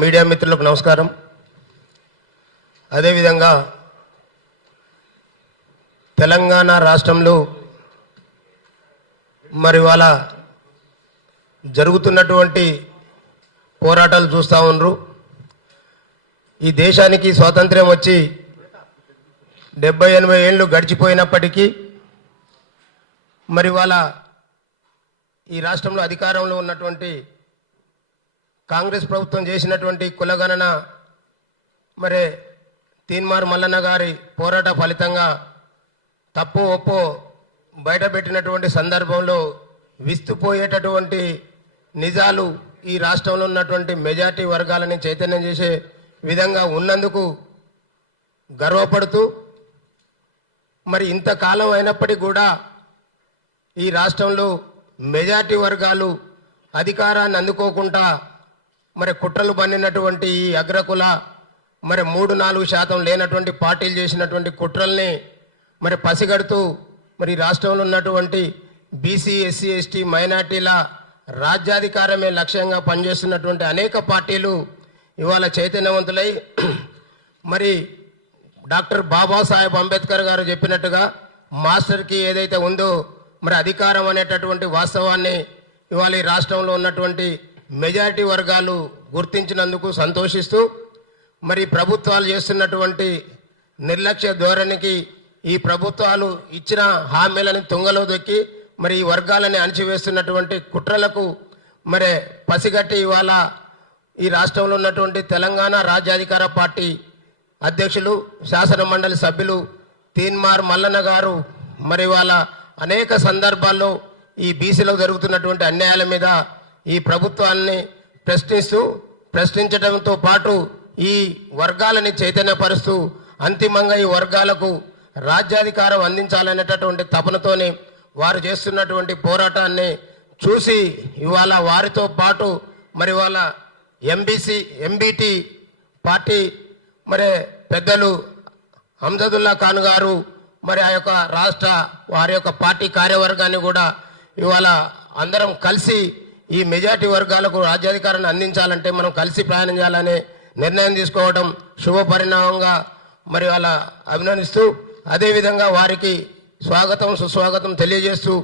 Media మిత్రులకు నమస్కారం. అదేవిధంగా తెలంగాణ రాష్ట్రంలో మరి వాళ్ళ జరుగుతున్నటువంటి పోరాటాలు చూస్తూ ఉన్నారు. ఈ దేశానికి స్వాతంత్ర్యం వచ్చి 70-80 ఏళ్ళు గడిచిపోయినప్పటికీ మరి వాళ్ళ ఈ రాష్ట్రంలో అధికారంలో ఉన్నటువంటి కాంగ్రెస్ ప్రభుత్వం చేసినటువంటి కులగణన మరి తీన్మార్ మల్లన్న గారి పోరాట ఫలితంగా తప్పు ఒప్పో బయటపెట్టినటువంటి సందర్భంలో విస్తుపోయేటటువంటి నిజాలు ఈ రాష్ట్రంలో ఉన్నటువంటి మెజార్టీ వర్గాలని చైతన్యం చేసే విధంగా ఉన్నందుకు గర్వపడుతూ మరి ఇంతకాలం అయినప్పటికీ కూడా ఈ రాష్ట్రంలో మెజార్టీ వర్గాలు అధికారాన్ని అందుకోకుండా మరి కుట్రలు పన్నినటువంటి ఈ అగ్రకుల మరి 3-4% లేనటువంటి పార్టీలు చేసినటువంటి కుట్రల్ని మరి పసిగడుతూ మరి రాష్ట్రంలో ఉన్నటువంటి బీసీ, ఎస్సీ, ఎస్టీ, మైనార్టీల రాజ్యాధికారమే లక్ష్యంగా పనిచేస్తున్నటువంటి అనేక పార్టీలు ఇవాళ చైతన్యవంతులై మరి డాక్టర్ బాబాసాహెబ్ అంబేద్కర్ గారు చెప్పినట్టుగా మాస్టర్కి ఏదైతే ఉందో మరి అధికారం అనేటటువంటి వాస్తవాన్ని ఇవాళ ఈ రాష్ట్రంలో ఉన్నటువంటి మెజారిటీ వర్గాలు గుర్తించినందుకు సంతోషిస్తూ మరి ప్రభుత్వాలు చేస్తున్నటువంటి నిర్లక్ష్య ధోరణికి ఈ ప్రభుత్వాలు ఇచ్చిన హామీలను తుంగలో దొక్కి మరి ఈ వర్గాలని అణచివేస్తున్నటువంటి కుట్రలకు మరి పసిగట్టి ఇవాళ ఈ రాష్ట్రంలో ఉన్నటువంటి తెలంగాణ రాజ్యాధికార పార్టీ అధ్యక్షులు, శాసన మండలి సభ్యులు తీన్మార్ మల్లన్న గారు మరి వాళ్ళ అనేక సందర్భాల్లో ఈ బీసీలకు జరుగుతున్నటువంటి అన్యాయాల మీద ఈ ప్రభుత్వాన్ని ప్రశ్నించడంతో పాటు ఈ వర్గాలని చైతన్యపరుస్తూ అంతిమంగా ఈ వర్గాలకు రాజ్యాధికారం అందించాలనేటటువంటి తపనతోని వారు చేస్తున్నటువంటి పోరాటాన్ని చూసి ఇవాళ వారితో పాటు మరి వాళ్ళ ఎంబీటీ పార్టీ మరి పెద్దలు హంజదుల్లా ఖాన్ గారు మరి ఆ యొక్క రాష్ట్ర వారి యొక్క పార్టీ కార్యవర్గాన్ని కూడా ఇవాళ అందరం కలిసి ఈ మెజార్టీ వర్గాలకు రాజ్యాధికారాన్ని అందించాలంటే మనం కలిసి ప్రయాణం చేయాలనే నిర్ణయం తీసుకోవడం శుభ పరిణామంగా మరి వాళ్ళ అభినందిస్తూ అదేవిధంగా వారికి స్వాగతం సుస్వాగతం తెలియజేస్తూ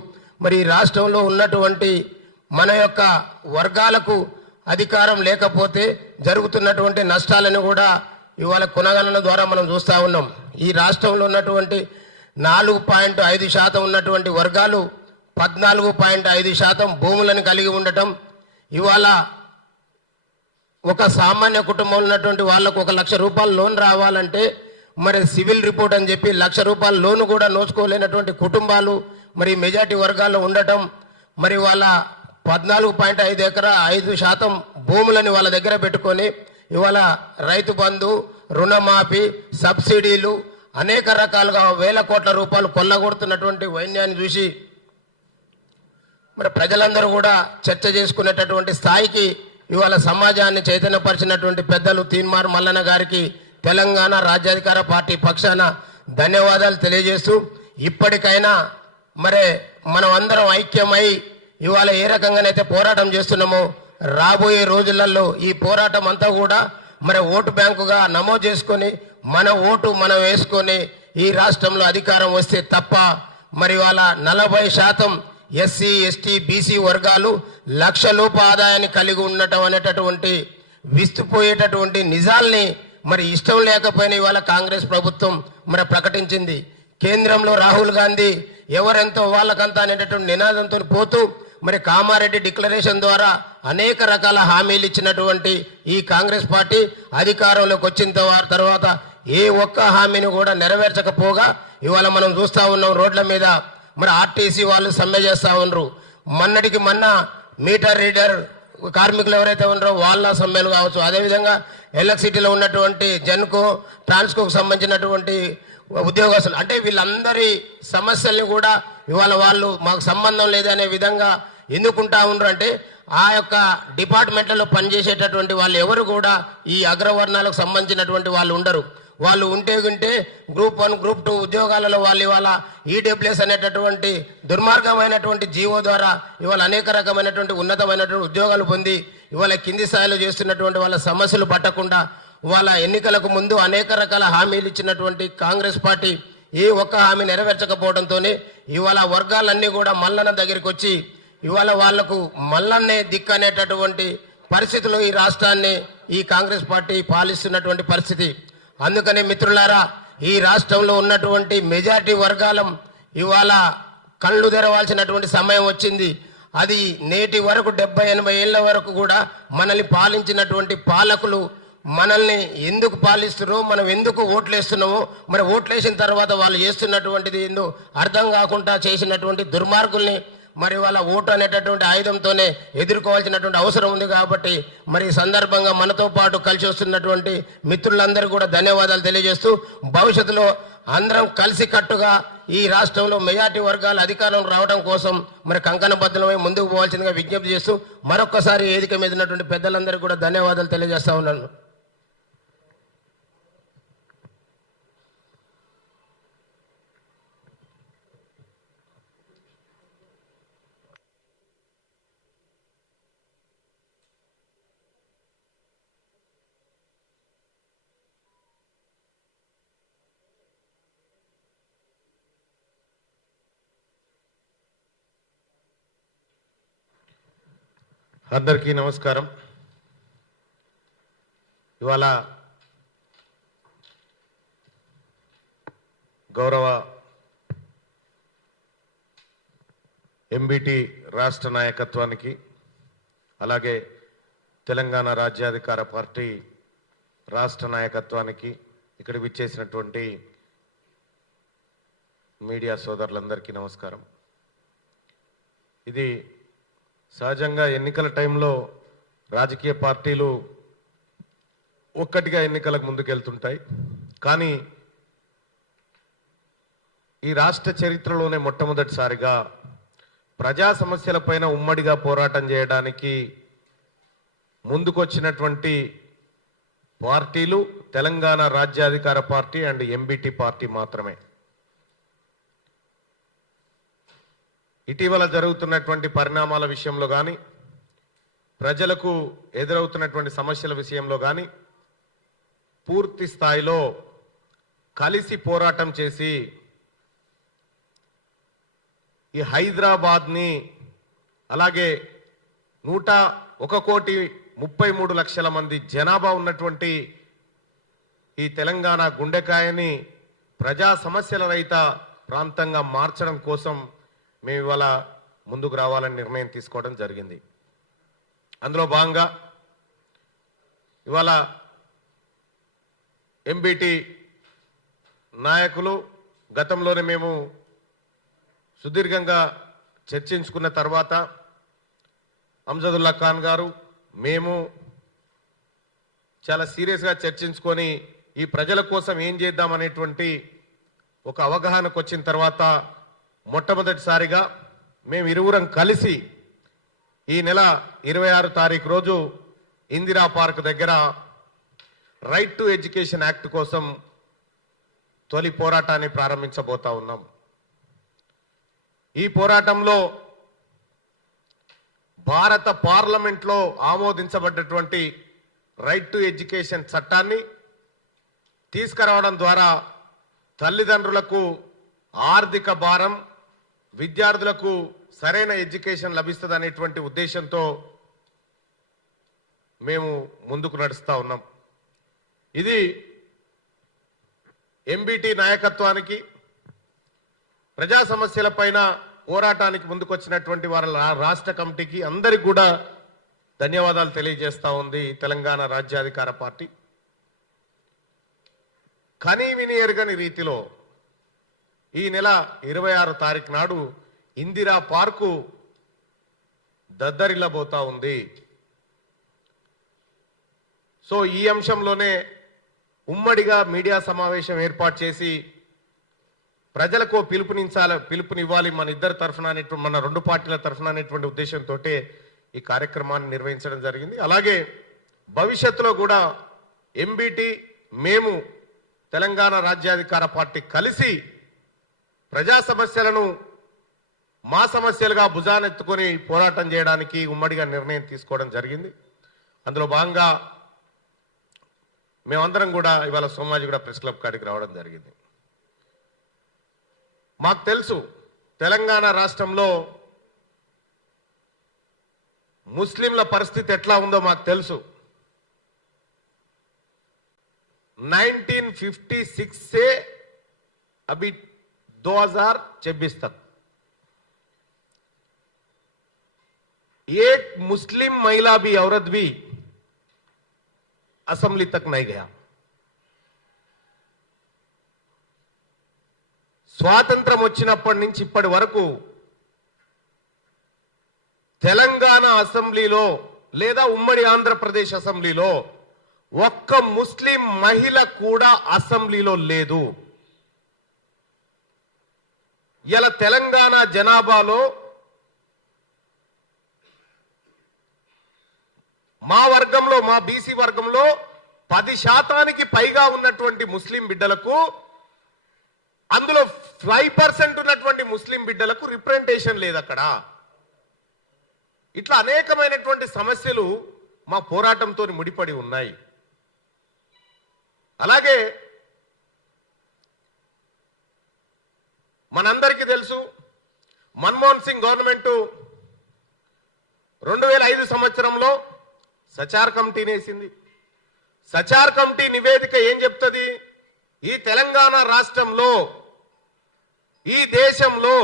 మరి రాష్ట్రంలో ఉన్నటువంటి మన యొక్క వర్గాలకు అధికారం లేకపోతే జరుగుతున్నటువంటి నష్టాలను కూడా ఇవాళ కులగణన ద్వారా మనం చూస్తూ ఉన్నాం. ఈ రాష్ట్రంలో ఉన్నటువంటి 4.5% ఉన్నటువంటి వర్గాలు 14.5% భూములను కలిగి ఉండటం, ఇవాళ ఒక సామాన్య కుటుంబంలో ఉన్నటువంటి వాళ్ళకు 1 లక్ష రూపాయల లోన్ రావాలంటే మరి సివిల్ రిపోర్ట్ అని చెప్పి 1 లక్ష రూపాయల లోన్ కూడా నోచుకోలేనటువంటి కుటుంబాలు మరి మెజార్టీ వర్గాల్లో ఉండటం, మరి వాళ్ళ 14.5% భూములని వాళ్ళ దగ్గర పెట్టుకొని ఇవాళ రైతు బంధు, రుణమాఫీ, సబ్సిడీలు అనేక రకాలుగా వేల కోట్ల రూపాయలు కొల్లగొడుతున్నటువంటి వైన్యాన్ని చూసి మరి ప్రజలందరూ కూడా చర్చ చేసుకునేటటువంటి స్థాయికి ఇవాళ సమాజాన్ని చైతన్యపరిచినటువంటి పెద్దలు తీన్మార్ మల్లన్న గారికి తెలంగాణ రాజ్యాధికార పార్టీ పక్షాన ధన్యవాదాలు తెలియజేస్తూ ఇప్పటికైనా మరి మనం అందరం ఐక్యమై ఇవాళ ఏ రకంగానైతే పోరాటం చేస్తున్నామో రాబోయే రోజులలో ఈ పోరాటం అంతా కూడా మరి ఓటు బ్యాంకుగా నమోదు చేసుకొని మన ఓటు మనం వేసుకొని ఈ రాష్ట్రంలో అధికారం వస్తే తప్ప మరి వాళ్ళ 40% ఎస్సీ, ఎస్టీ, బీసీ వర్గాలు 1 లక్ష ఆదాయాన్ని కలిగి ఉండటం అనేటటువంటి విస్తుపోయేటటువంటి నిజాల్ని మరి ఇష్టం లేకపోయినా ఇవాళ కాంగ్రెస్ ప్రభుత్వం మరి ప్రకటించింది. కేంద్రంలో రాహుల్ గాంధీ ఎవరెంతో వాళ్ళకంతా అనేటటువంటి నినాదంతో పోతూ మరి కామారెడ్డి డిక్లరేషన్ ద్వారా అనేక రకాల హామీలు ఇచ్చినటువంటి ఈ కాంగ్రెస్ పార్టీ అధికారంలోకి వచ్చిన తర్వాత ఏ ఒక్క హామీని కూడా నెరవేర్చకపోగా ఇవాళ మనం చూస్తూ ఉన్నాం. రోడ్ల మీద మరి ఆర్టీసీ వాళ్ళు సమ్మె చేస్తూ ఉన్నారు. మొన్నటికి మొన్న మీటర్ రీడర్ కార్మికులు ఎవరైతే ఉన్నారో వాళ్ళ సమ్మెలు కావచ్చు, అదేవిధంగా ఎలక్ట్రిసిటీలో ఉన్నటువంటి జెన్కో, ట్రాన్స్కోకు సంబంధించినటువంటి ఉద్యోగస్తులు, అంటే వీళ్ళందరి సమస్యల్ని కూడా ఇవాళ వాళ్ళు మాకు సంబంధం లేదనే విధంగా ఎందుకుంటా ఉన్నారు అంటే ఆ యొక్క డిపార్ట్మెంట్లలో పనిచేసేటటువంటి వాళ్ళు ఎవరు కూడా ఈ అగ్రవర్ణాలకు సంబంధించినటువంటి వాళ్ళు ఉండరు. వాళ్ళు ఉంటే గ్రూప్ 1 గ్రూప్ 2 ఉద్యోగాలలో వాళ్ళు ఇవాళ ఈడబ్ల్యూఎస్ అనేటటువంటి దుర్మార్గమైనటువంటి జీవో ద్వారా ఇవాళ అనేక రకమైనటువంటి ఉన్నతమైనటువంటి ఉద్యోగాలు పొంది ఇవాళ కింది స్థాయిలో చేస్తున్నటువంటి వాళ్ళ సమస్యలు పట్టకుండా వాళ్ళ ఎన్నికలకు ముందు అనేక రకాల హామీలు ఇచ్చినటువంటి కాంగ్రెస్ పార్టీ ఏ ఒక్క హామీ నెరవేర్చకపోవడంతోనే ఇవాళ వర్గాలన్నీ కూడా మల్లన్న దగ్గరికి వచ్చి ఇవాళ వాళ్లకు మల్లన్నే దిక్కు అనేటటువంటి పరిస్థితులు ఈ రాష్ట్రాన్ని ఈ కాంగ్రెస్ పార్టీ పాలిస్తున్నటువంటి పరిస్థితి. అందుకనే మిత్రులారా, ఈ రాష్ట్రంలో ఉన్నటువంటి మెజారిటీ వర్గాలం ఇవాళ కళ్ళు తెరవాల్సినటువంటి సమయం వచ్చింది. అది నేటి వరకు 70-80 ఏళ్ల వరకు కూడా మనల్ని పాలించినటువంటి పాలకులు మనల్ని ఎందుకు పాలిస్తున్నారో, మనం ఎందుకు ఓట్లేస్తున్నామో, మరి ఓట్లేసిన తర్వాత వాళ్ళు చేస్తున్నటువంటిది ఏందో అర్థం కాకుండా చేసినటువంటి దుర్మార్గుల్ని మరి వాళ్ళ ఓటు అనేటటువంటి ఆయుధంతోనే ఎదుర్కోవాల్సినటువంటి అవసరం ఉంది. కాబట్టి మరి ఈ సందర్భంగా మనతో పాటు కలిసి వస్తున్నటువంటి మిత్రులందరూ కూడా ధన్యవాదాలు తెలియజేస్తూ, భవిష్యత్తులో అందరం కలిసి కట్టుగా ఈ రాష్ట్రంలో మెజార్టీ వర్గాల అధికారం రావడం కోసం మరి కంకణబద్ధమై ముందుకు పోవాల్సిందిగా విజ్ఞప్తి చేస్తూ మరొక్కసారి వేదిక మీద ఉన్నటువంటి పెద్దలందరూ కూడా ధన్యవాదాలు తెలియజేస్తా ఉన్నాను. అందరికీ నమస్కారం. ఇవాళ గౌరవ ఎంబీటీ రాష్ట్ర నాయకత్వానికి, అలాగే తెలంగాణ రాజ్యాధికార పార్టీ రాష్ట్ర నాయకత్వానికి, ఇక్కడ విచ్చేసినటువంటి మీడియా సోదరులందరికీ నమస్కారం. ఇది సహజంగా ఎన్నికల టైంలో రాజకీయ పార్టీలు ఒక్కటిగా ఎన్నికలకు ముందుకెళ్తుంటాయి. కానీ ఈ రాష్ట్ర చరిత్రలోనే మొట్టమొదటిసారిగా ప్రజా సమస్యలపైన ఉమ్మడిగా పోరాటం చేయడానికి ముందుకొచ్చినటువంటి పార్టీలు తెలంగాణ రాజ్యాధికార పార్టీ అండ్ ఎంబీటీ పార్టీ మాత్రమే. ఇటీవల జరుగుతున్నటువంటి పరిణామాల విషయంలో కానీ, ప్రజలకు ఎదురవుతున్నటువంటి సమస్యల విషయంలో కానీ పూర్తి స్థాయిలో కలిసి పోరాటం చేసి ఈ హైదరాబాద్ని, అలాగే 101,33,00,000 మంది జనాభా ఉన్నటువంటి ఈ తెలంగాణ గుండెకాయని ప్రజా సమస్యల రహిత ప్రాంతంగా మార్చడం కోసం మేము ఇవాళ ముందుకు రావాలని నిర్ణయం తీసుకోవడం జరిగింది. అందులో భాగంగా ఇవాళ ఎంబీటీ నాయకులు గతంలోనే మేము సుదీర్ఘంగా చర్చించుకున్న తర్వాత అంజదుల్లా ఖాన్ గారు, మేము చాలా సీరియస్గా చర్చించుకొని ఈ ప్రజల కోసం ఏం చేద్దామనేటువంటి ఒక అవగాహనకు వచ్చిన తర్వాత మొట్టమొదటిసారిగా మేము ఇరువురం కలిసి ఈ నెల 26 తారీఖు రోజు ఇందిరా పార్క్ దగ్గర రైట్ టు ఎడ్యుకేషన్ యాక్ట్ కోసం తొలి పోరాటాన్ని ప్రారంభించబోతా ఉన్నాం. ఈ పోరాటంలో భారత పార్లమెంట్లో ఆమోదించబడ్డటువంటి రైట్ టు ఎడ్యుకేషన్ చట్టాన్ని తీసుకురావడం ద్వారా తల్లిదండ్రులకు ఆర్థిక భారం, విద్యార్థులకు సరైన ఎడ్యుకేషన్ లభిస్తుంది అనేటువంటి ఉద్దేశంతో మేము ముందుకు నడుస్తూ ఉన్నాం. ఇది ఎంబీటీ నాయకత్వానికి, ప్రజా సమస్యలపైన పోరాటానికి ముందుకొచ్చినటువంటి వారి రాష్ట్ర కమిటీకి అందరికి కూడా ధన్యవాదాలు తెలియజేస్తా ఉంది తెలంగాణ రాజ్యాధికార పార్టీ. కనీ విని ఎరుగని రీతిలో ఈ నెల 26 తారీఖు నాడు ఇందిరా పార్కు దద్దరిల్లబోతా ఉంది. సో ఈ అంశంలోనే ఉమ్మడిగా మీడియా సమావేశం ఏర్పాటు చేసి ప్రజలకు పిలుపునివ్వాలి మన ఇద్దరి తరఫున, మన రెండు పార్టీల తరఫున అనేటువంటి ఉద్దేశంతో ఈ కార్యక్రమాన్ని నిర్వహించడం జరిగింది. అలాగే భవిష్యత్తులో కూడా ఎంబీటీ మేము తెలంగాణ రాజ్యాధికార పార్టీ కలిసి ప్రజా సమస్యలను మా సమస్యలుగా భుజానెత్తుకొని పోరాటం చేయడానికి ఉమ్మడిగా నిర్ణయం తీసుకోవడం జరిగింది. అందులో భాగంగా మేమందరం కూడా ఇవాళ సోమాజిగూడ ప్రెస్ క్లబ్ కాడికి రావడం జరిగింది. మాకు తెలుసు తెలంగాణ రాష్ట్రంలో ముస్లింల పరిస్థితి ఎట్లా ఉందో మాకు తెలుసు. 1956 से अभी 2026 तक एक मुस्लिम महिला भी, औरत भी असेंबली तक नहीं गया. స్వాతంత్రం వచ్చినప్పటి నుంచి ఇప్పటి వరకు తెలంగాణ అసెంబ్లీలో లేదా ఉమ్మడి ఆంధ్రప్రదేశ్ అసెంబ్లీలో ఒక్క ముస్లిం మహిళ కూడా అసెంబ్లీలో లేదు. ఇలా తెలంగాణ జనాభాలో మా వర్గంలో, మా బీసీ వర్గంలో 10% పైగా ఉన్నటువంటి ముస్లిం బిడ్డలకు, అందులో 5% ఉన్నటువంటి ముస్లిం బిడ్డలకు రిప్రజెంటేషన్ లేదు అక్కడ. ఇట్లా అనేకమైనటువంటి సమస్యలు మా పోరాటంతో ముడిపడి ఉన్నాయి. అలాగే మనందరికీ తెలుసు మన్మోహన్ సింగ్ గవర్నమెంట్ 2005 సంవత్సరంలో సచార్ కమిటీని వేసింది. సచార్ కమిటీ నివేదిక ఏం చెప్తుంది? ఈ తెలంగాణ రాష్ట్రంలో, ఈ దేశంలో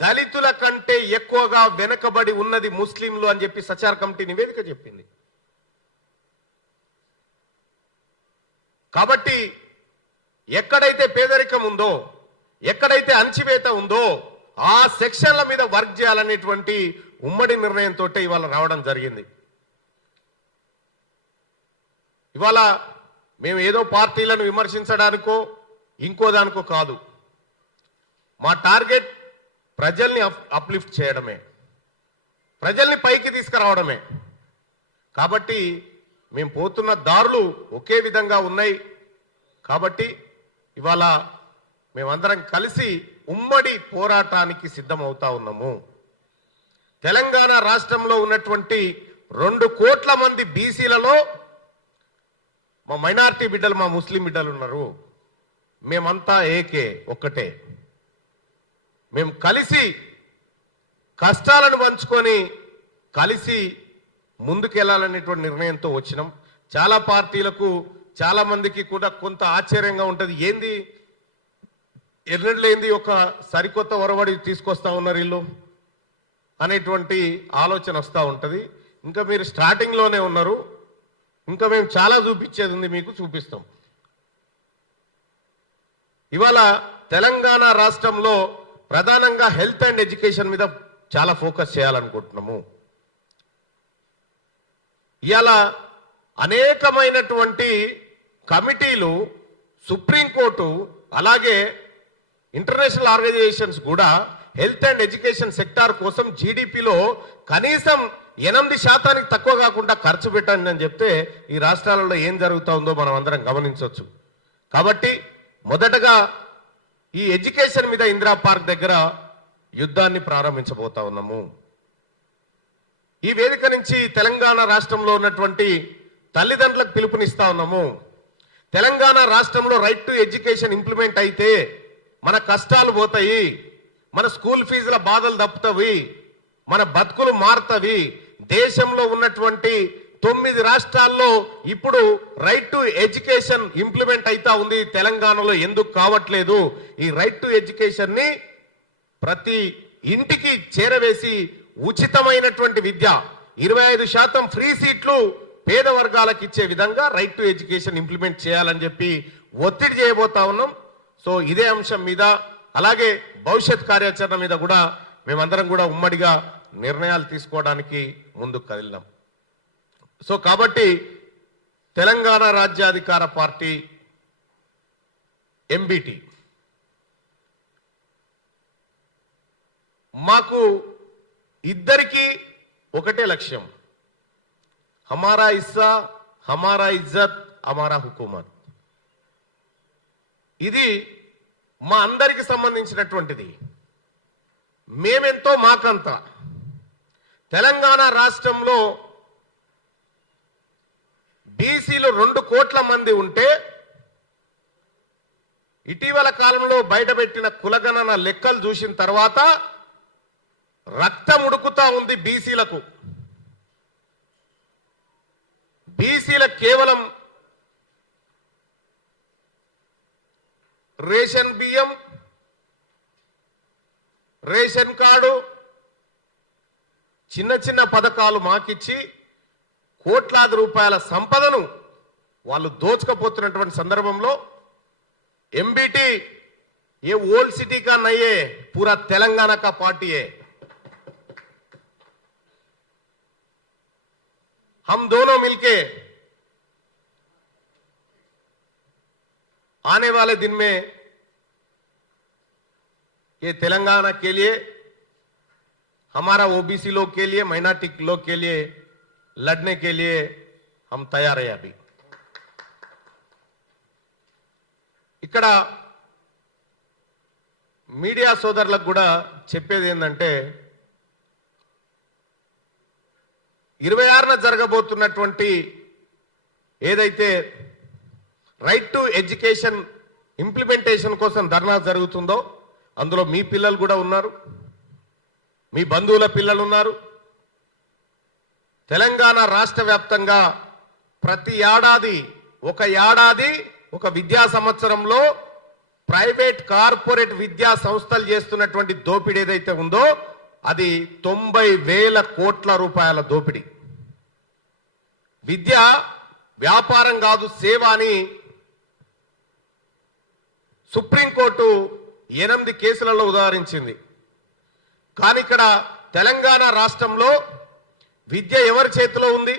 దళితుల కంటే ఎక్కువగా వెనుకబడి ఉన్నది ముస్లింలు అని చెప్పి సచార్ కమిటీ నివేదిక చెప్పింది. కాబట్టి ఎక్కడైతే పేదరికం ఉందో, ఎక్కడైతే అణచివేత ఉందో ఆ సెక్షన్ల మీద వర్క్ చేయాలనేటువంటి ఉమ్మడి నిర్ణయంతో ఇవాళ రావడం జరిగింది. ఇవాళ మేము ఏదో పార్టీలను విమర్శించడానికో ఇంకో దానికో కాదు. మా టార్గెట్ ప్రజల్ని అప్లిఫ్ట్ చేయడమే, ప్రజల్ని పైకి తీసుకురావడమే. కాబట్టి మేము పోతున్న దారులు ఒకే విధంగా ఉన్నాయి. కాబట్టి ఇవాళ మేమందరం కలిసి ఉమ్మడి పోరాటానికి సిద్ధమవుతా ఉన్నాము. తెలంగాణ రాష్ట్రంలో ఉన్నటువంటి 2 కోట్ల మంది బీసీలలో మా మైనారిటీ బిడ్డలు, మా ముస్లిం బిడ్డలు ఉన్నారు. మేమంతా ఒక్కటే. మేము కలిసి కష్టాలను పంచుకొని కలిసి ముందుకెళ్లాలనేటువంటి నిర్ణయంతో వచ్చినాం. చాలా పార్టీలకు, చాలా మందికి కూడా కొంత ఆశ్చర్యంగా ఉంటుంది. ఏంది ఎన్నడలేంది ఒక సరికొత్త ఒరవడి తీసుకొస్తా ఉన్నారు వీళ్ళు అనేటువంటి ఆలోచన వస్తూ ఉంటుంది. ఇంకా మీరు స్టార్టింగ్ లోనే ఉన్నారు. ఇంకా మేము చాలా చూపించేది ఉంది, మీకు చూపిస్తాం. ఇవాళ తెలంగాణ రాష్ట్రంలో ప్రధానంగా హెల్త్ అండ్ ఎడ్యుకేషన్ మీద చాలా ఫోకస్ చేయాలనుకుంటున్నాము. ఇవాళ అనేకమైనటువంటి కమిటీలు, సుప్రీంకోర్టు, అలాగే ఇంటర్నేషనల్ ఆర్గనైజేషన్స్ కూడా హెల్త్ అండ్ ఎడ్యుకేషన్ సెక్టార్ కోసం జీడిపిలో కనీసం 8% తక్కువ కాకుండా ఖర్చు పెట్టండి అని చెప్తే ఈ రాష్ట్రాలలో ఏం జరుగుతా ఉందో మనం అందరం గమనించవచ్చు. కాబట్టి మొదటగా ఈ ఎడ్యుకేషన్ మీద ఇందిరా పార్క్ దగ్గర యుద్ధాన్ని ప్రారంభించబోతా ఉన్నాము. ఈ వేదిక నుంచి తెలంగాణ రాష్ట్రంలో ఉన్నటువంటి తల్లిదండ్రులకు పిలుపునిస్తా ఉన్నాము. తెలంగాణ రాష్ట్రంలో రైట్ టు ఎడ్యుకేషన్ ఇంప్లిమెంట్ అయితే మన కష్టాలు పోతాయి, మన స్కూల్ ఫీజుల బాధలు తప్పుతాయి, మన బతుకులు మారుతాయి. దేశంలో ఉన్నటువంటి 9 రాష్ట్రాల్లో ఇప్పుడు రైట్ టు ఎడ్యుకేషన్ ఇంప్లిమెంట్ అవుతా ఉంది. తెలంగాణలో ఎందుకు కావట్లేదు? ఈ రైట్ టు ఎడ్యుకేషన్ ని ప్రతి ఇంటికి చేరవేసి ఉచితమైనటువంటి విద్య, 25% ఫ్రీ సీట్లు పేద వర్గాలకు ఇచ్చే విధంగా రైట్ టు ఎడ్యుకేషన్ ఇంప్లిమెంట్ చేయాలని చెప్పి ఒత్తిడి చేయబోతా ఉన్నాం. సో ఇదే అంశం మీద, అలాగే భవిష్యత్ కార్యాచరణ మీద కూడా మేమందరం కూడా ఉమ్మడిగా నిర్ణయాలు తీసుకోవడానికి ముందుకు కదిలినాం. సో కాబట్టి తెలంగాణ రాజ్యాధికార పార్టీ ఎంబీటీ మాకు ఇద్దరికి ఒకటే లక్ష్యం, హమారా హిస్సా, హమారా ఇజ్జత్, హమారా హుకూమత్. ఇది మా అందరికి సంబంధించినటువంటిది. మేమెంతో మాకంత. తెలంగాణ రాష్ట్రంలో బీసీలు 2 కోట్ల మంది ఉంటే ఇటీవల కాలంలో బయటపెట్టిన కులగణన లెక్కలు చూసిన తర్వాత రక్తం ఉడుకుతా ఉంది బీసీలకు. బీసీలకు కేవలం రేషన్ బియ్యం, రేషన్ కార్డు, చిన్న చిన్న పథకాలు మాకిచ్చి కోట్లాది రూపాయల సంపదను వాళ్ళు దోచుకపోతున్నటువంటి సందర్భంలో एमबीटी ये ओल्ड सिटी का नहीं है, पूरा तेलंगाना का पार्टी है। हम दोनों मिलके आने वाले दिन में ये तेलंगाना के लिए, हमारा ओबीसी लोग के लिए, माइनॉरिटी लोग के लिए लड़ने के लिए हम तैयार हैं। अभी ఇక్కడ మీడియా సోదరులకు కూడా చెప్పేది ఏంటంటే 26న జరగబోతున్నటువంటి ఏదైతే రైట్ టు ఎడ్యుకేషన్ ఇంప్లిమెంటేషన్ కోసం ధర్నా జరుగుతుందో అందులో మీ పిల్లలు కూడా ఉన్నారు, మీ బంధువుల పిల్లలు ఉన్నారు. తెలంగాణ రాష్ట్ర వ్యాప్తంగా ప్రతి ఏడాది ఒక విద్యా సంవత్సరంలో ప్రైవేట్ కార్పొరేట్ విద్యా సంస్థలు చేస్తున్నటువంటి దోపిడీ ఏదైతే ఉందో అది 90,000 కోట్ల రూపాయల దోపిడీ. విద్య వ్యాపారం కాదు, సేవ అని సుప్రీంకోర్టు 8 కేసులలో ఉదాహరించింది. కానీ ఇక్కడ తెలంగాణ రాష్ట్రంలో విద్య ఎవరి చేతిలో ఉంది?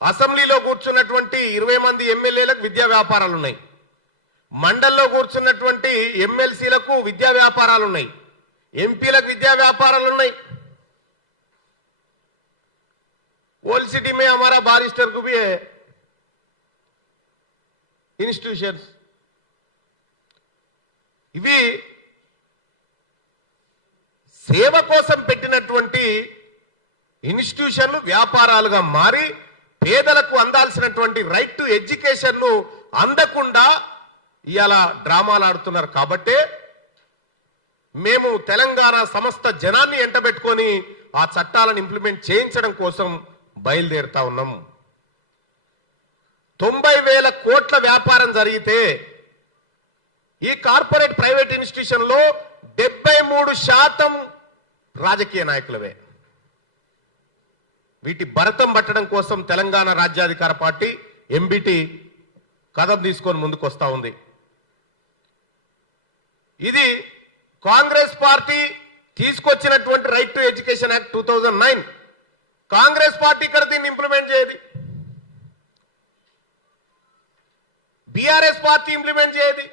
అసెంబ్లీలో కూర్చున్నటువంటి 20 మంది ఎమ్మెల్యేలకు విద్యా వ్యాపారాలు ఉన్నాయి, మండల్లో కూర్చున్నటువంటి ఎమ్మెల్సీలకు విద్యా వ్యాపారాలు ఉన్నాయి, ఎంపీలకు విద్యా వ్యాపారాలు ఉన్నాయి. ओल्ड सिटी में हमारा बारिस्टर को भी है इंस्टीट्यूशंस. ఇవి సేవ కోసం పెట్టినటువంటి ఇన్స్టిట్యూషన్లు వ్యాపారాలుగా మారి పేదలకు అందాల్సినటువంటి రైట్ టు ఎడ్యుకేషన్ ను అందకుండా ఇయాల డ్రామాలు ఆడుతున్నారు. కాబట్టే మేము తెలంగాణ సమస్త జనాన్ని ఎంటబెట్టుకొని ఆ చట్టాలను ఇంప్లిమెంట్ చేయించడం కోసం బయలుదేరుతా ఉన్నాం. 90,000 కోట్ల వ్యాపారం జరిగితే ఈ కార్పొరేట్ ప్రైవేట్ ఇన్స్టిట్యూషన్ లో 73% రాజకీయ నాయకులవే. వీటి భరతం పట్టడం కోసం తెలంగాణ రాజ్యాధికార పార్టీ ఎంబీటీ కదం తీసుకొని ముందుకు వస్తా ఉంది. ఇది కాంగ్రెస్ పార్టీ తీసుకొచ్చినటువంటి right to education act 2009. Congress party ఇక్కడ దీన్ని ఇంప్లిమెంట్ చేయదు, బీఆర్ఎస్ పార్టీ ఇంప్లిమెంట్ చేయదు,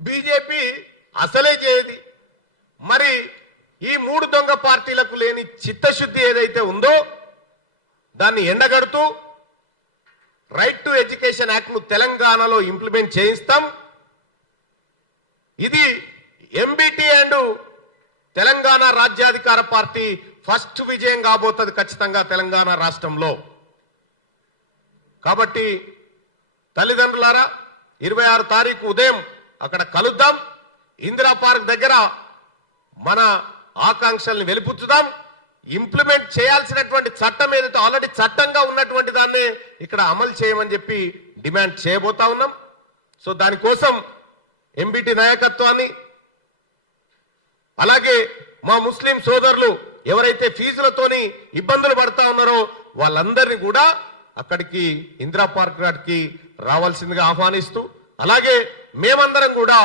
బీజేపీ అసలే చేయదు. మరి ఈ 3 దొంగ పార్టీలకు లేని చిత్తశుద్ధి ఏదైతే ఉందో దాన్ని ఎండగడుతూ రైట్ టు ఎడ్యుకేషన్ యాక్ట్ ను తెలంగాణలో ఇంప్లిమెంట్ చేయిస్తాం. ఇది ఎంబీటీ అండ్ తెలంగాణ రాజ్యాధికార పార్టీ ఫస్ట్ విజయం కాబోతుంది ఖచ్చితంగా తెలంగాణ రాష్ట్రంలో. కాబట్టి తల్లిదండ్రులారా 26 తారీఖు ఉదయం అక్కడ కలుద్దాం. ఇందిరా పార్క్ దగ్గర మన ఆకాంక్షల్ని వెలిపుచ్చుదాం. ఇంప్లిమెంట్ చేయాల్సినటువంటి చట్టం ఏదైతే ఆల్రెడీ చట్టంగా ఉన్నటువంటి దాన్ని ఇక్కడ అమలు చేయమని చెప్పి డిమాండ్ చేయబోతా ఉన్నాం. సో దానికోసం ఎంబీటీ నాయకత్వాన్ని, అలాగే మా ముస్లిం సోదరులు ఎవరైతే ఫీజులతోని ఇబ్బందులు పడతా ఉన్నారో వాళ్ళందరినీ కూడా అక్కడికి ఇందిరా పార్క్ గారికి రావాల్సిందిగా ఆహ్వానిస్తూ, అలాగే మేమందరం కూడా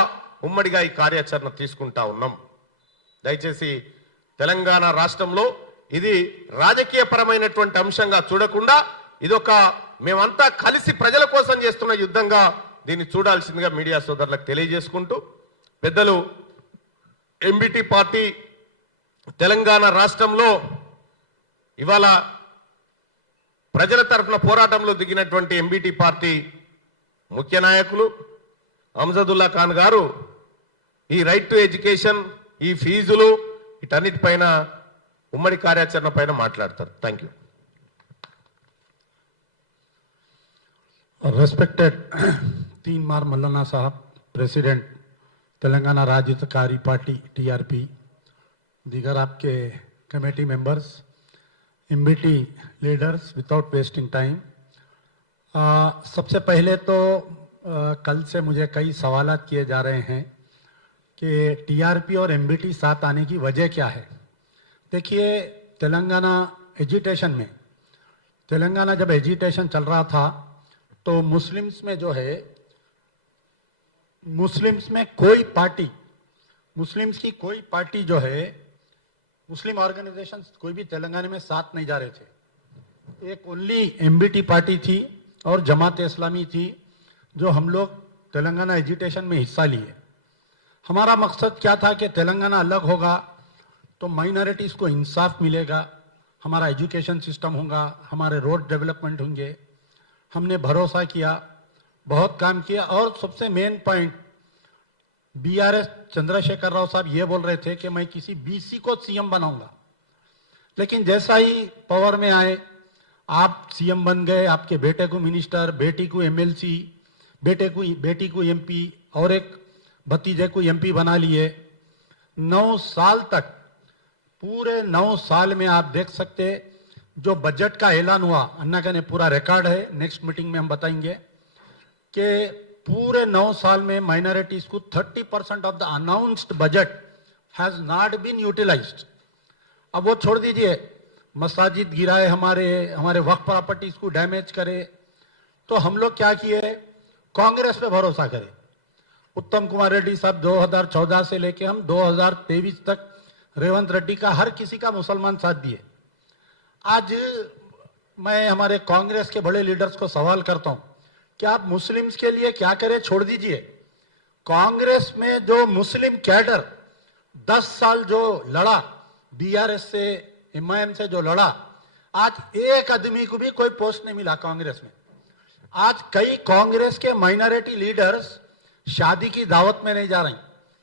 ఉమ్మడిగా ఈ కార్యాచరణ తీసుకుంటా ఉన్నాం. దయచేసి తెలంగాణ రాష్ట్రంలో ఇది రాజకీయ పరమైనటువంటి అంశంగా చూడకుండా ఇదొక మేమంతా కలిసి ప్రజల కోసం చేస్తున్న యుద్ధంగా దీన్ని చూడాల్సిందిగా మీడియా సోదరులకు తెలియజేసుకుంటూ, పెద్దలు ఎంబీటీ పార్టీ తెలంగాణ రాష్ట్రంలో ఇవాళ ప్రజల తరఫున పోరాటంలో దిగినటువంటి ఎంబీటీ పార్టీ ముఖ్య నాయకులు, అంజదుల్లా ఖాన్ గారు ఈ రైట్ టు ఎడ్యుకేషన్, ఈ ఫీజులు, వీటన్నిటిపైన ఉమ్మడి కార్యాచరణ పైన మాట్లాడతారు. Thank you. Respected Teen Mar Mallana Sahab, President, Telangana राज्य हितकारी पार्टी TRP, दीगर आपके committee members, MBT leaders, without wasting time, सबसे पहले तो कल से मुझे कई सवालात किए जा रहे हैं कि टीआरपी और एमबीटी साथ आने की वजह क्या है। देखिए, तेलंगाना एजुटेशन में, तेलंगाना जब एजुटेशन चल रहा था तो मुस्लिम्स में जो है, मुस्लिम्स में कोई पार्टी, मुस्लिम्स की कोई पार्टी जो है, मुस्लिम ऑर्गेनाइजेशंस कोई भी तेलंगाना में साथ नहीं जा रहे थे। एक ओनली एमबीटी पार्टी थी और जमात इस्लामी थी जो हम लोग तेलंगाना एजुटेशन में हिस्सा लिए। हमारा मकसद क्या था कि तेलंगाना अलग होगा तो माइनॉरिटीज को इंसाफ मिलेगा, हमारा एजुकेशन सिस्टम होगा, हमारे रोड डेवलपमेंट होंगे। हमने भरोसा किया, बहुत काम किया। और सबसे main point, BRS Chandrashekhar Rao साहब ये बोल रहे थे कि मैं किसी बीसी को सीएम बनाऊंगा, लेकिन जैसा ही पावर में आए, आप सीएम बन गए, आपके बेटे को मिनिस्टर, बेटी को एमएलसी, बेटी को एमपी और एक भतीजे को एमपी बना लिए। 9 साल तक, पूरे 9 साल में आप देख सकते, जो बजट का ऐलान हुआ, अन्ना का ने पूरा रिकॉर्ड है, नेक्स्ट मीटिंग में हम बताएंगे कि पूरे 9 साल में माइनॉरिटीज को 30% of the announced budget has not been utilized. अब वो छोड़ दीजिए, मसाजिद गिराए, हमारे वक्फ प्रॉपर्टीज को डैमेज करे। तो हम लोग क्या किए, कांग्रेस पे भरोसा करें। उत्तम कुमार रेड्डी साहब 2014 से लेके हम 2023 तक रेवंत रेड्डी का, हर किसी का मुसलमान साथ दिए। आज मैं हमारे कांग्रेस के बड़े लीडर्स को सवाल करता हूं कि आप मुस्लिम्स के लिए क्या करें, छोड़ दीजिए। कांग्रेस में जो मुस्लिम कैडर 10 साल जो लड़ा, बीआरएस से, एमआईएम से जो लड़ा, आज एक आदमी को भी कोई पोस्ट नहीं मिला कांग्रेस में। आज कई कांग्रेस के माइनॉरिटी लीडर्स शादी की दावत में नहीं जा रही,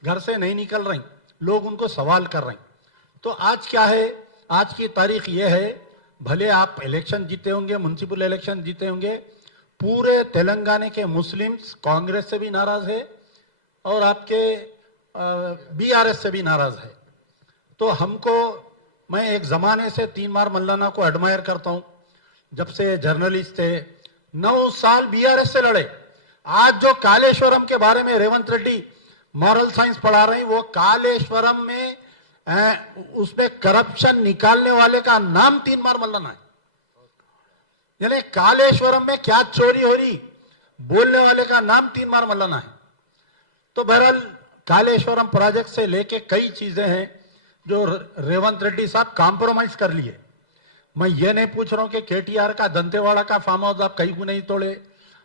घर से नहीं निकल रही, लोग उनको सवाल कर रहे हैं। तो आज क्या है, आज की तारीख ये है, भले आप इलेक्शन जीते होंगे, म्युनिसिपल इलेक्शन जीते होंगे, पूरे तेलंगाना के मुस्लिम्स कांग्रेस से भी नाराज है और आपके बीआरएस से भी नाराज है। तो हमको, मैं एक जमाने से तीन मार मल्लाना को एडमायर करता हूं, जब से जर्नलिस्ट थे, 9 साल बीआरएस से लड़े। आज जो कालेश्वरम के बारे में रेवंत रेड्डी मॉरल साइंस पढ़ा रहे हैं, वो कालेश्वरम में उसमें करप्शन निकालने वाले का नाम तीन मार मल्लाना है। यानी कालेश्वरम में क्या चोरी हो रही, बोलने वाले का नाम तीन मार मल्लाना है। तो बहरहाल कालेश्वरम प्रोजेक्ट से लेके कई चीजें हैं जो रेवंत रेड्डी साहब कॉम्प्रोमाइज कर लिए। मैं ये नहीं पूछ रहा हूं कि केटीआर का दंतेवाड़ा का फार्म हाउस आप कहीं को नहीं तोड़े,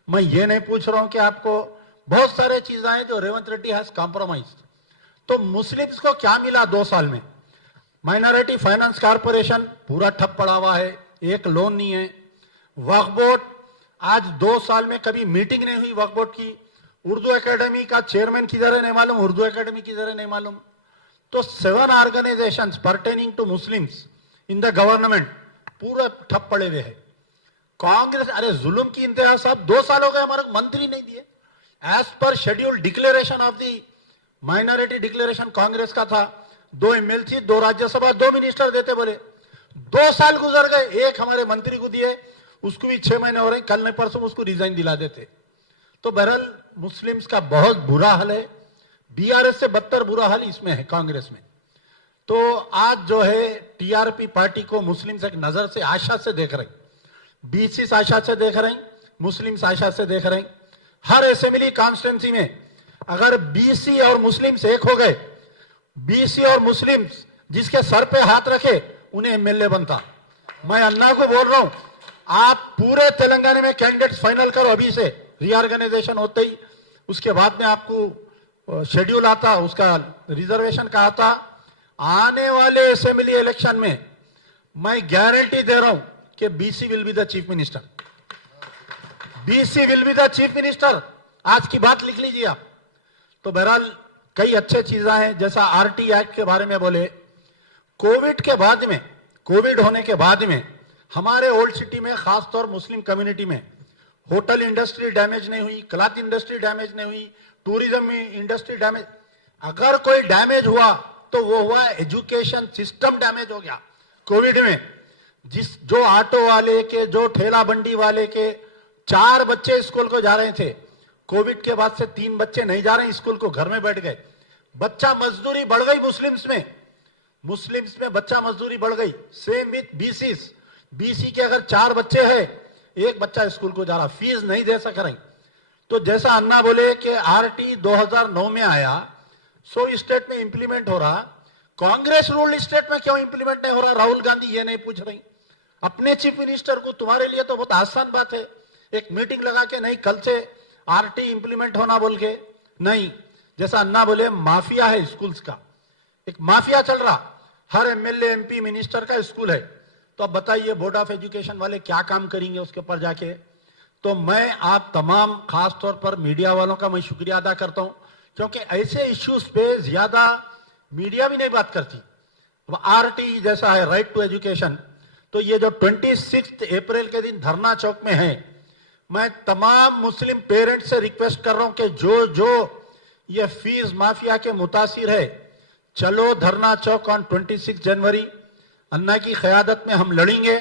मैं ये नहीं पूछ रहा हूं कि आपको बहुत सारे चीजें हैं जो रेवंत रेड्डी हैज कॉम्प्रोमाइज। तो मुस्लिम्स को क्या मिला 2 साल में? माइनॉरिटी फाइनेंस कॉर्पोरेशन पूरा ठप पड़ा हुआ है, एक लोन नहीं है। वक्फ बोर्ड, आज 2 साल में कभी मीटिंग नहीं हुई वक्फ बोर्ड की। उर्दू एकेडमी का चेयरमैन किधर है नहीं मालूम, उर्दू एकेडमी किधर है नहीं मालूम। तो 7 organizations pertaining to Muslims in the government पूरा ठप पड़े हुए हैं। कांग्रेस, अरे जुल्म की इंतहा साहब, 2 साल हो गए, हमारे मंत्री नहीं दिए। As per schedule declaration of the minority declaration Congress का था, 2 एमएलसी, 2 राज्यसभा, 2 मिनिस्टर देते बोले। 2 साल गुजर गए, एक हमारे मंत्री को दिए, उसको भी 6 महीने हो रहे, कल नहीं परसों उसको रिजाइन दिला देते। तो बहरहाल मुस्लिम्स का बहुत बुरा हाल है, बीआरएस से बदतर बुरा हाल इसमें है कांग्रेस में। तो आज जो है टीआरपी पार्टी को मुस्लिम्स एक नजर से, आशा से देख रहे, बीसी आशा से देख रहे, मुस्लिम्स आशा से देख रहे। हर असेंबली कॉन्स्टिट्यूंसी में अगर बीसी और मुस्लिम्स एक हो गए, बीसी और मुस्लिम्स जिसके सर पे हाथ रखे उन्हें एमएलए बनता। मैं अन्ना को बोल रहा हूं, आप पूरे तेलंगाना में कैंडिडेट्स फाइनल करो अभी से, रीऑर्गेनाइजेशन होते ही उसके बाद में आपको शेड्यूल आता, उसका रिजर्वेशन का आता। आने वाले असेंबली इलेक्शन में मैं गारंटी दे रहा हूं कि BC will be the chief minister, BC will be the chief minister. आज की बात लिख लीजिए आप, तो बहरहाल कई अच्छे चीजें हैं, जैसा आरटी एक्ट के बारे में बोले। कोविड के बाद में, कोविड होने के बाद में हमारे ओल्ड सिटी में, खासतौर मुस्लिम कम्युनिटी में, होटल इंडस्ट्री डैमेज नहीं हुई, क्लॉथ इंडस्ट्री डैमेज नहीं हुई, टूरिज्म इंडस्ट्री डैमेज। अगर कोई डैमेज हुआ तो वो हुआ एजुकेशन सिस्टम डैमेज हो गया कोविड में। जो ऑटो वाले के, जो ठेला बंडी वाले के 4 बच्चे स्कूल को जा रहे थे, कोविड के बाद से 3 बच्चे नहीं जा रहे स्कूल को, घर में बैठ गए। बच्चा मजदूरी बढ़ गई मुस्लिम्स में बच्चा मजदूरी बढ़ गई। सेम विथ बीसी के अगर 4 बच्चे हैं, 1 बच्चा स्कूल को जा रहा, फीस नहीं दे सक रही। तो जैसा अन्ना बोले कि आरटी 2009 में आया, सो स्टेट में इंप्लीमेंट हो रहा, कांग्रेस रूल स्टेट में क्यों इंप्लीमेंट नहीं हो रहा? राहुल गांधी ये नहीं पूछ रही अपने चीफ मिनिस्टर को। तुम्हारे लिए तो बहुत आसान बात है, एक मीटिंग लगा के, नहीं कल से आरटी इंप्लीमेंट होना बोल के। नहीं, जैसा अन्ना बोले माफिया है स्कूल्स का, एक माफिया चल रहा, हर एमएलए एमपी मिनिस्टर का स्कूल है। तो अब बताइए बोर्ड ऑफ एजुकेशन वाले क्या काम करेंगे उसके ऊपर जाके? तो मैं आप तमाम, खास तौर पर मीडिया वालों का मैं शुक्रिया अदा करता हूं, क्योंकि ऐसे इश्यूज पे ज्यादा मीडिया भी नहीं बात करती। अब आरटी जैसा है, राइट टू एजुकेशन, तो ये जो 26 अप्रैल के दिन धरना चौक में है, मैं तमाम मुस्लिम पेरेंट्स से रिक्वेस्ट कर रहा हूं कि जो ये फीस माफिया के मुतासिर है, चलो धरना चौक ऑन 26 जनवरी, अन्ना की क़यादत में हम लड़ेंगे।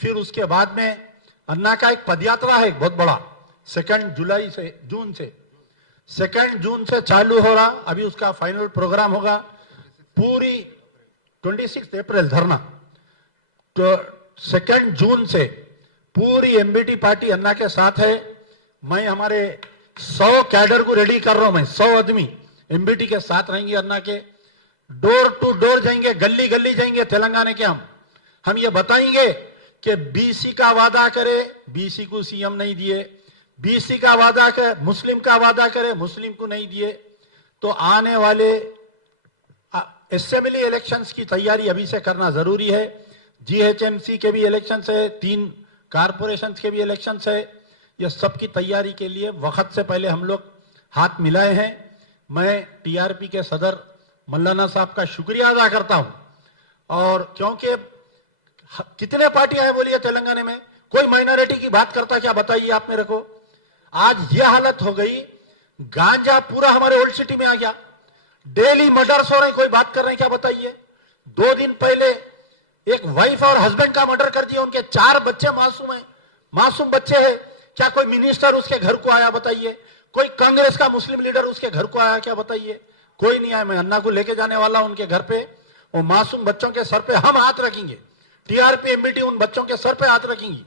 फिर उसके बाद में अन्ना का एक पदयात्रा है बहुत बड़ा, 2 जून से चालू हो रहा, अभी उसका फाइनल प्रोग्राम होगा। पूरी 26 अप्रैल धरना, तो 2 जून से पूरी एमबीटी पार्टी अन्ना के साथ है। मैं हमारे 100 कैडर को रेडी कर रहा हूं, मैं 100 आदमी एमबीटी के साथ रहेंगे, अन्ना के डोर टू डोर जाएंगे, गली गली जाएंगे तेलंगाना के। हम ये बताएंगे कि बीसी का वादा करे, बीसी को सीएम नहीं दिए, बीसी का वादा करे, मुस्लिम का वादा करे, मुस्लिम को नहीं दिए। तो आने वाले असेंबली इलेक्शंस की तैयारी अभी से करना जरूरी है। जीएचएमसी के भी इलेक्शंस है, 3 कारपोरेशन के भी इलेक्शंस है। ये सब की तैयारी के लिए वक्त से पहले हम लोग हाथ मिलाए हैं। मैं टीआरपी के सदर मौलाना साहब का शुक्रिया अदा करता हूं, और क्योंकि कितने पार्टियां हैं बोलिए तेलंगाना में, कोई माइनॉरिटी की बात करता क्या? बताइए आप मेरे को। आज यह हालत हो गई, गांजा पूरा हमारे ओल्ड सिटी में आ गया, डेली मर्डर्स हो रहे हैं, कोई बात कर रहे हैं क्या? बताइए। 2 दिन पहले एक वाइफ और हस्बैंड का मर्डर कर दिया, उनके 4 बच्चे मासूम हैं, मासूम बच्चे हैं। क्या कोई मिनिस्टर उसके घर को आया? बताइए। कोई कांग्रेस का मुस्लिम लीडर उसके घर को आया क्या? बताइए। कोई नहीं आया। मैं अन्ना को लेके जाने वाला हूं उनके घर पे, वो मासूम बच्चों के सर पे हम हाथ रखेंगे, टीआरपी एमबीटी उन बच्चों के सर पे हाथ रखेंगी।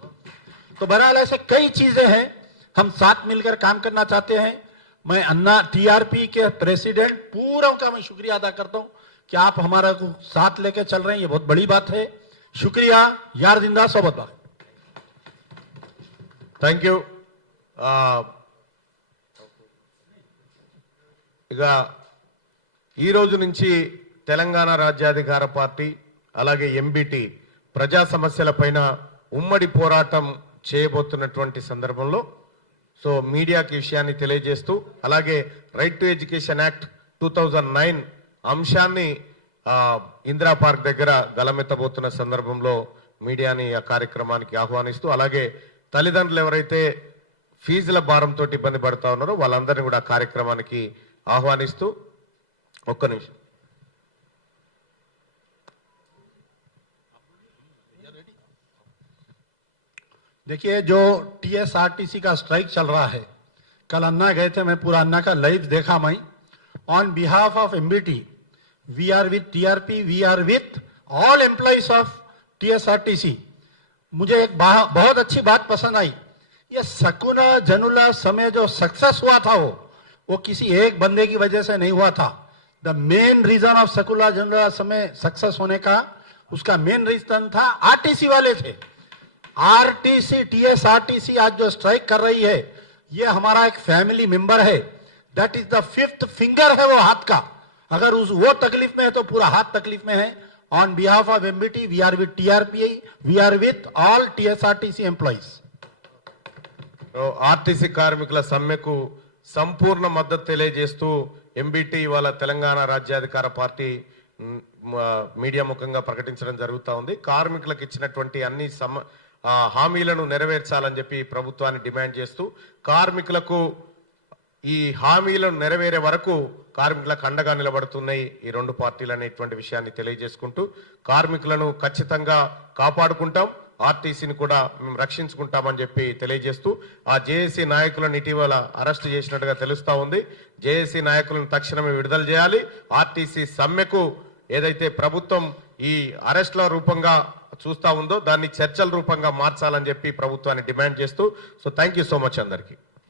तो बहरहाल ऐसे कई चीजें हैं, हम साथ मिलकर काम करना चाहते हैं। मैं अन्ना टीआरपी के प्रेसिडेंट पूरा का मैं शुक्रिया अदा करता हूं कि आप हमारा को साथ लेके चल रहे हैं, ये बहुत बड़ी बात है। शुक्रिया। यार जिंदा सोबत बा। Thank you. ఇక ఈ రోజు నుంచి తెలంగాణ రాజ్యాధికార పార్టీ అలాగే ఎంబీటీ ప్రజా సమస్యలపైన ఉమ్మడి పోరాటం చేయబోతున్నటువంటి సందర్భంలో సో మీడియాకి విషయాన్ని తెలియజేస్తూ, అలాగే రైట్ టు ఎడ్యుకేషన్ యాక్ట్ 2009 అంశాన్ని ఇందిరా పార్క్ దగ్గర గలమెత్తబోతున్న సందర్భంలో మీడియాని ఆ కార్యక్రమానికి ఆహ్వానిస్తూ, అలాగే తల్లిదండ్రులు ఎవరైతే ఫీజుల భారంతో ఇబ్బంది పడతా ఉన్నారో వాళ్ళందరినీ కూడా కార్యక్రమానికి ఆహ్వానిస్తూ, ఒక్క నిమిషం. देखिए, जो टीएसआरटीसी का स्ट्राइक चल रहा है, कल अन्ना गए थे, मैं पूरा अन्ना का लाइव देखा। मैं on behalf of MBT, we are with TRP, we are with all employees of TSRTC. मुझे एक बहुत अच्छी बात पसंद आई, ये सकुना जनुला समय जो सक्सेस हुआ था वो किसी एक बंदे की वजह से नहीं हुआ था। द मेन रीजन ऑफ सकुला जनुला समय सक्सेस होने का, उसका मेन रीजन था आरटीसी वाले थे। आरटीसी, टीएसआरटीसी आज जो स्ट्राइक कर रही है, ये हमारा एक फैमिली मेंबर है। That is the 5th finger है वो हाथ का। अगर वो तकलीफ में है तो पूरा हाथ तकलीफ में है। On behalf of MBT, we are with TRP, we are with all TSRTC employees. RTC కార్మికుల సమ్మెకు సంపూర్ణ మద్దతు తెలియజేస్తూ ఎంబీటీ ఇవాళ తెలంగాణ రాజ్యాధికార పార్టీ మీడియా ముఖంగా ప్రకటించడం జరుగుతూ ఉంది. కార్మికులకు ఇచ్చినటువంటి అన్ని హామీలను నెరవేర్చాలని చెప్పి ప్రభుత్వాన్ని డిమాండ్ చేస్తూ కార్మికులకు ఈ హామీలను నెరవేరే వరకు కార్మికులకు అండగా నిలబడుతున్నాయి ఈ రెండు పార్టీలు అనేటువంటి విషయాన్ని తెలియజేసుకుంటూ కార్మికులను ఖచ్చితంగా కాపాడుకుంటాం, ఆర్టీసీని కూడా మేము రక్షించుకుంటామని చెప్పి తెలియజేస్తూ ఆ జేఏసీ నాయకులను ఇటీవల అరెస్ట్ చేసినట్టుగా తెలుస్తా ఉంది. జేఏసీ నాయకులను తక్షణమే విడుదల చేయాలి. ఆర్టీసీ సమ్మెకు ఏదైతే ప్రభుత్వం ఈ అరెస్ట్ల రూపంగా చూస్తా ఉందో దాన్ని చర్చల రూపంగా మార్చాలని చెప్పి ప్రభుత్వాన్ని డిమాండ్ చేస్తూ థ్యాంక్ యూ సో మచ్ అందరికీ.